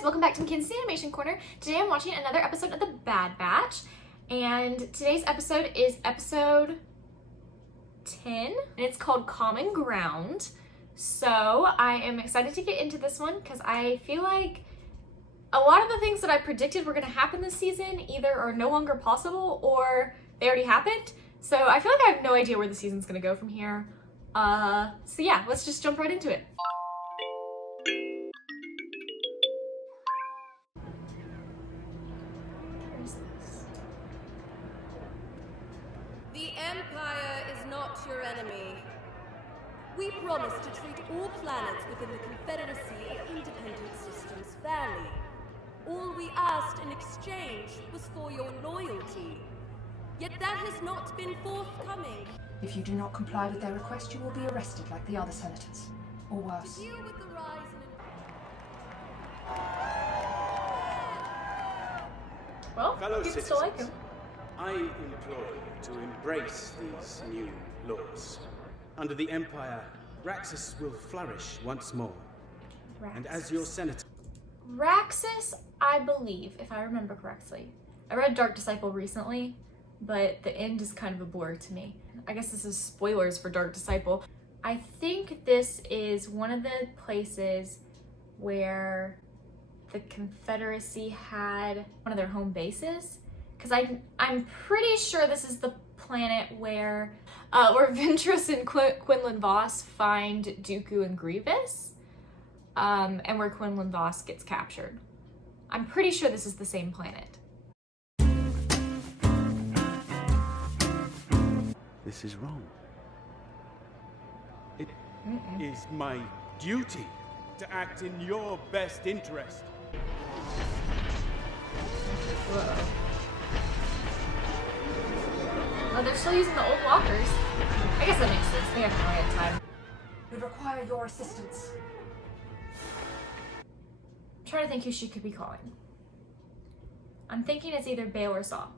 guys, welcome back to Mackenzie Animation Corner. Today I'm watching another episode of The Bad Batch, and today's episode is episode 10, and it's called Common Ground. So I am excited to get into this one because I feel like a lot of the things that I predicted were going to happen this season either are no longer possible or they already happened. So I feel like I have no idea where the season's going to go from here. So yeah, let's just jump right into it. The Empire is not your enemy. We promise to treat all planets within the Confederacy of Independent Systems fairly. All we asked in exchange was for your loyalty. Yet that has not been forthcoming. If you do not comply with their request, you will be arrested like the other senators. Or worse. Deal with the rise in... Well, Fellow people still like him. citizens, I implore you to embrace these new laws. Under the Empire, Raxus will flourish once more. And as your senator... Raxus, I believe, if I remember correctly. I read Dark Disciple recently, but the end is kind of a blur to me. I guess this is spoilers for Dark Disciple. I think this is one of the places where the Confederacy had one of their home bases. Because I'm pretty sure this is the planet where Ventress and Quinlan Voss find Dooku and Grievous, and where Quinlan Voss gets captured. I'm pretty sure this is the same planet. This is wrong. It is my duty to act in your best interest. Oh, they're still using the old walkers. I guess that makes sense. They haven't really had time. We require your assistance. I'm trying to think who she could be calling. I'm thinking it's either Bail or Saw.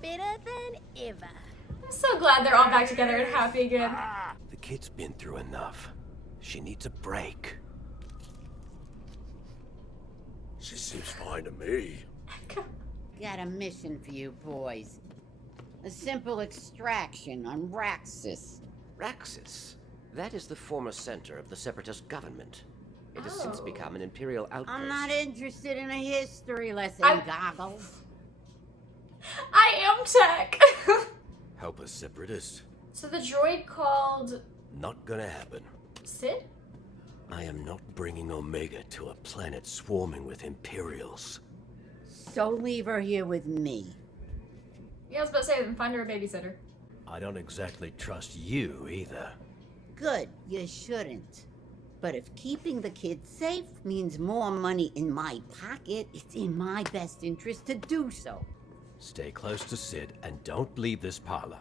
Better than ever. I'm so glad they're all back together and happy again. The kid's been through enough. She needs a break. She seems fine to me. Got a mission for you boys. A simple extraction on Raxus. Raxus. That is the former center of the Separatist government. It has since Oh. become an Imperial outpost. I'm not interested in a history lesson, Goggles. I am tech. Help us, Separatists. So the droid called Not gonna happen. Sid? I am not bringing Omega to a planet swarming with Imperials. So leave her here with me. Yeah, I was about to say, then find her a babysitter. I don't exactly trust you either. Good, you shouldn't. But if keeping the kids safe means more money in my pocket, it's in my best interest to do so. Stay close to Sid and don't leave this parlor.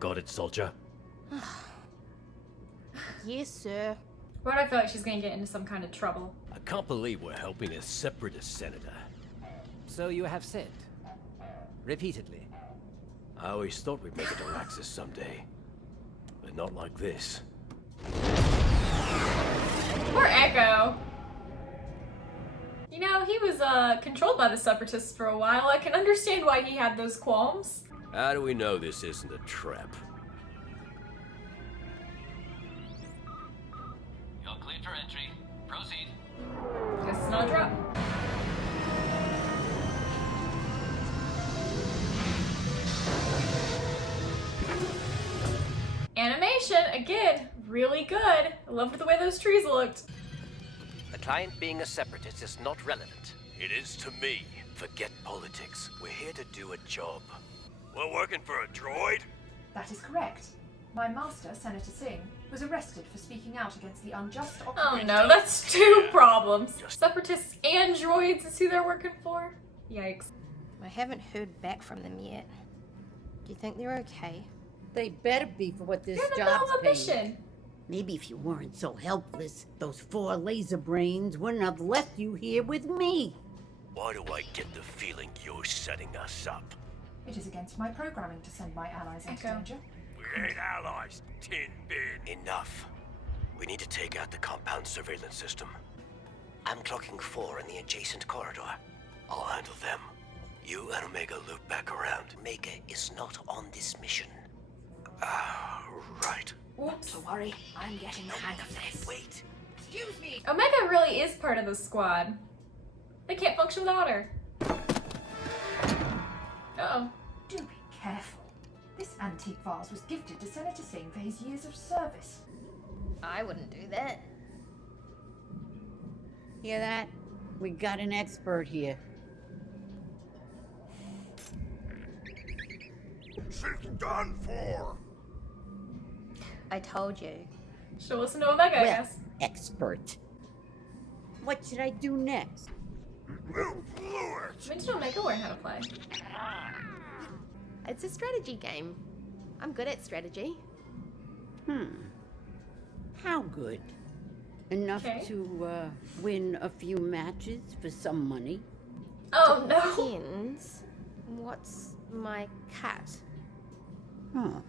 Got it, soldier? Yes, sir. Why do I feel like she's gonna get into some kind of trouble? I can't believe we're helping a Separatist senator. So you have said. Repeatedly. I always thought we'd make it to Raxus someday. But not like this. Poor Echo. You know, he was controlled by the Separatists for a while. I can understand why he had those qualms. How do we know this isn't a trap? You're cleared for entry. Proceed. Guess it's not a drop. Animation, again, really good. I loved the way those trees looked. The client being a Separatist is not relevant. It is to me. Forget politics. We're here to do a job. We're working for a droid? That is correct. My master, Senator Singh, was arrested for speaking out against the unjust Oh occupation. no, that's two problems. Separatists and droids is who they're working for? Yikes. I haven't heard back from them yet. Do you think they're okay? They better be for what this You're in the middle job's of a paying. mission. Maybe if you weren't so helpless, those 4 laser brains wouldn't have left you here with me. Why do I get the feeling you're setting us up? It is against my programming to send my allies into Echo. danger. We ain't allies, Tin Bin. Enough. We need to take out the compound surveillance system. I'm clocking 4 in the adjacent corridor. I'll handle them. You and Omega loop back around. Omega is not on this mission. Right. Oops. Don't worry, I'm getting the hang of this. Wait. Excuse me. Omega really is part of the squad. They can't function without her. Uh-oh. Do be careful. This antique vase was gifted to Senator Singh for his years of service. I wouldn't do that. Hear that? We got an expert here. It's done for. I told you. She'll listen to Omega, I Well, guess. expert. What should I do next? You blew it. When did Omega learn how to play? It's a strategy game. I'm good at strategy. How good? Enough Okay. to win a few matches for some money? Oh no. Depends. What's my cat? Huh.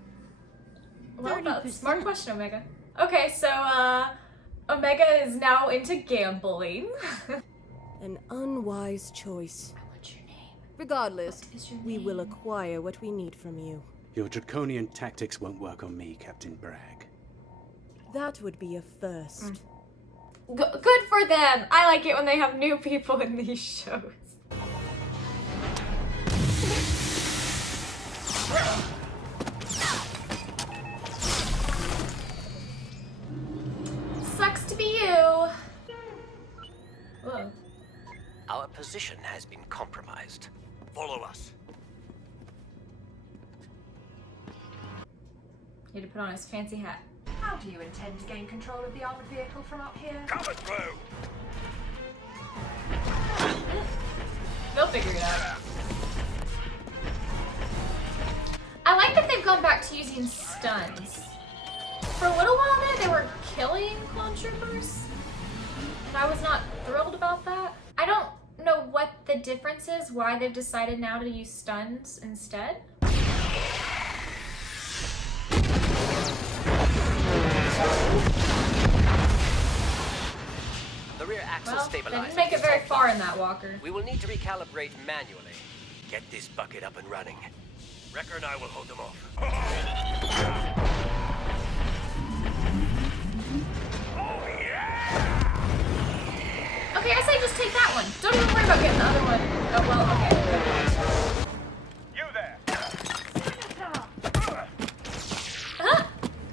Well, that's a 30%. smart question, Omega. Okay, so Omega is now into gambling. An unwise choice. What's your name? Regardless, What is your we will name? acquire what we need from you. Your draconian tactics won't work on me, Captain Bragg. That would be a first. Good for them. I like it when they have new people in these shows. Sucks to be you. Whoa. Our position has been compromised. Follow us. He had to put on his fancy hat. How do you intend to gain control of the armored vehicle from up here? Coming through. They'll figure it out. I like that they've gone back to using stuns. For a little while there, they were killing clone troopers. And I was not thrilled about that. I don't know what the difference is, why they've decided now to use stuns instead. The rear axle Well, they stabilizer. didn't make it is very top far line. in that walker. We will need to recalibrate manually. Get this bucket up and running. Wrecker and I will hold them off. Okay, I say just take that one. Don't even worry about getting the other one. Oh, well, okay. You there. Huh?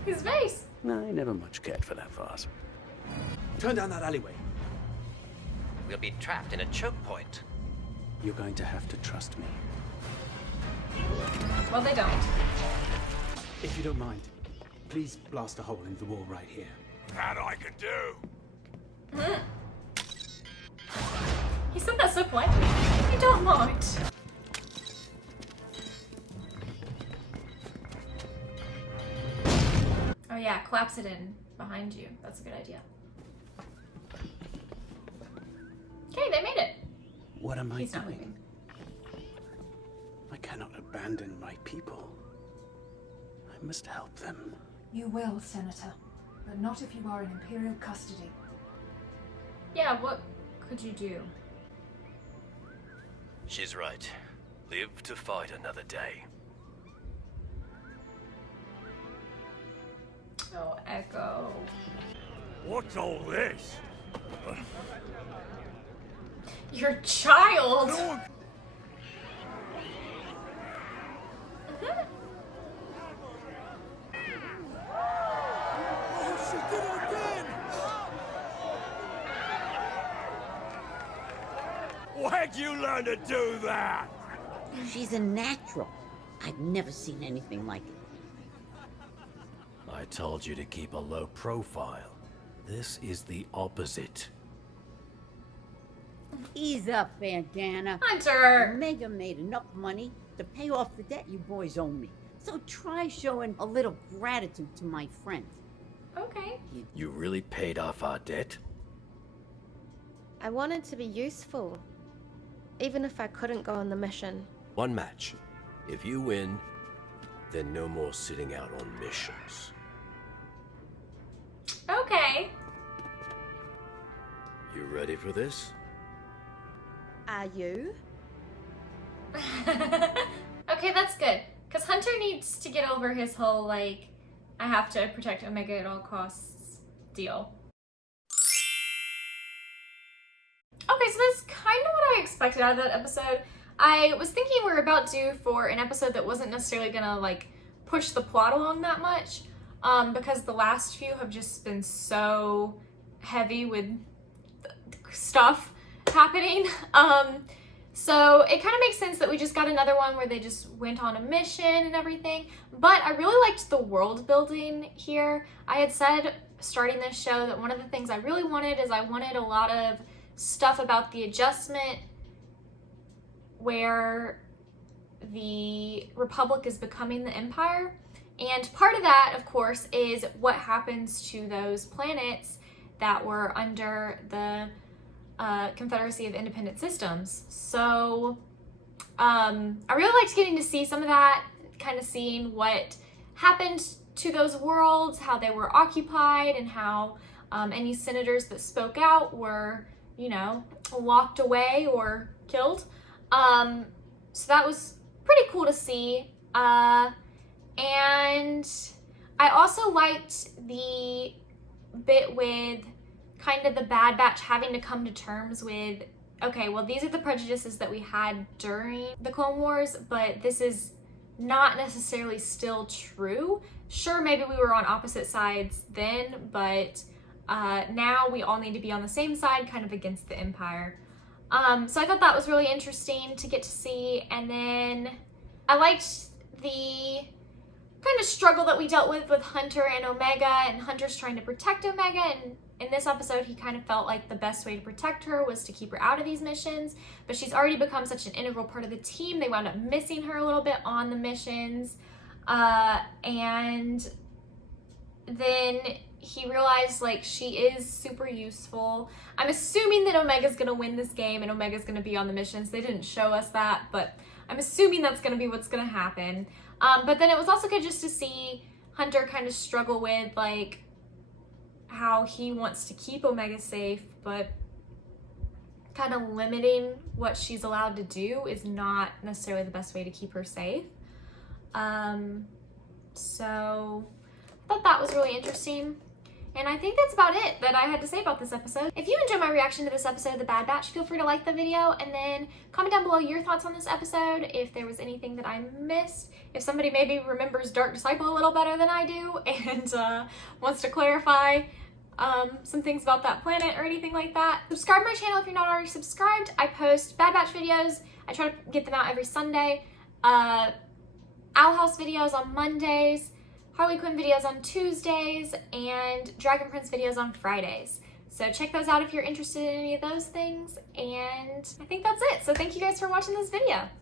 His face. I never much cared for that vase. Turn down that alleyway. We'll be trapped in a choke point. You're going to have to trust me. Well, they don't. If you don't mind, please blast a hole in the wall right here. That I can do. He said that so politely. If you don't mind. Oh yeah, collapse it in behind you. That's a good idea. Okay, they made it. What am I He's not doing? moving. I cannot abandon my people. I must help them. You will, Senator, but not if you are in Imperial custody. Yeah, what could you do? She's right. Live to fight another day. Oh, Echo. What's all this? Your child! Where'd you learn to do that? She's a natural. I've never seen anything like it. I told you to keep a low profile. This is the opposite. Ease up, Bandana. Hunter! Omega made enough money to pay off the debt you boys owe me. So try showing a little gratitude to my friend. Okay. You really paid off our debt? I wanted to be useful, even if I couldn't go on the mission. One match. If you win, then no more sitting out on missions. Okay. You ready for this? Are you? Okay, that's good. Because Hunter needs to get over his whole, like, I have to protect Omega at all costs deal. Okay, so that's kind of what I expected out of that episode. I was thinking we were about due for an episode that wasn't necessarily gonna, like, push the plot along that much, because the last few have just been so heavy with stuff happening. So it kind of makes sense that we just got another one where they just went on a mission and everything. But I really liked the world building here. I had said starting this show that one of the things I really wanted is I wanted a lot of stuff about the adjustment where the Republic is becoming the Empire. And part of that, of course, is what happens to those planets that were under the Confederacy of Independent Systems. So I really liked getting to see some of that, kind of seeing what happened to those worlds, how they were occupied, and how any senators that spoke out were, you know, locked away or killed. So that was pretty cool to see. And I also liked the bit with kind of the Bad Batch having to come to terms with, okay, well, these are the prejudices that we had during the Clone Wars, but this is not necessarily still true. Sure, maybe we were on opposite sides then, but now we all need to be on the same side, kind of against the Empire. So I thought that was really interesting to get to see. And then I liked the kind of struggle that we dealt with Hunter and Omega, and Hunter's trying to protect Omega, and in this episode he kind of felt like the best way to protect her was to keep her out of these missions, but she's already become such an integral part of the team. They wound up missing her a little bit on the missions, and then he realized, like, she is super useful. I'm assuming that Omega's gonna win this game and Omega's gonna be on the missions. They didn't show us that, but I'm assuming that's gonna be what's gonna happen. But then it was also good just to see Hunter kind of struggle with, like, how he wants to keep Omega safe, but kind of limiting what she's allowed to do is not necessarily the best way to keep her safe. So I thought that was really interesting. And I think that's about it that I had to say about this episode. If you enjoyed my reaction to this episode of The Bad Batch, feel free to like the video and then comment down below your thoughts on this episode, if there was anything that I missed, if somebody maybe remembers Dark Disciple a little better than I do and wants to clarify some things about that planet or anything like that. Subscribe to my channel if you're not already subscribed. I post Bad Batch videos. I try to get them out every Sunday. Owl House videos on Mondays. Harley Quinn videos on Tuesdays, and Dragon Prince videos on Fridays. So check those out if you're interested in any of those things, and I think that's it. So thank you guys for watching this video.